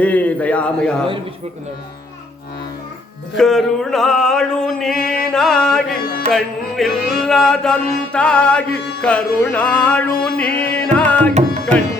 ಏ ದಯಾಮಯ ಕರುಣಾಳು ನೀನಾಗಿ ಕಣ್ಣಿಲ್ಲದಂತಾಗಿ ಕರುಣಾಳು ನೀನಾಗಿ ಕಣ್ಣು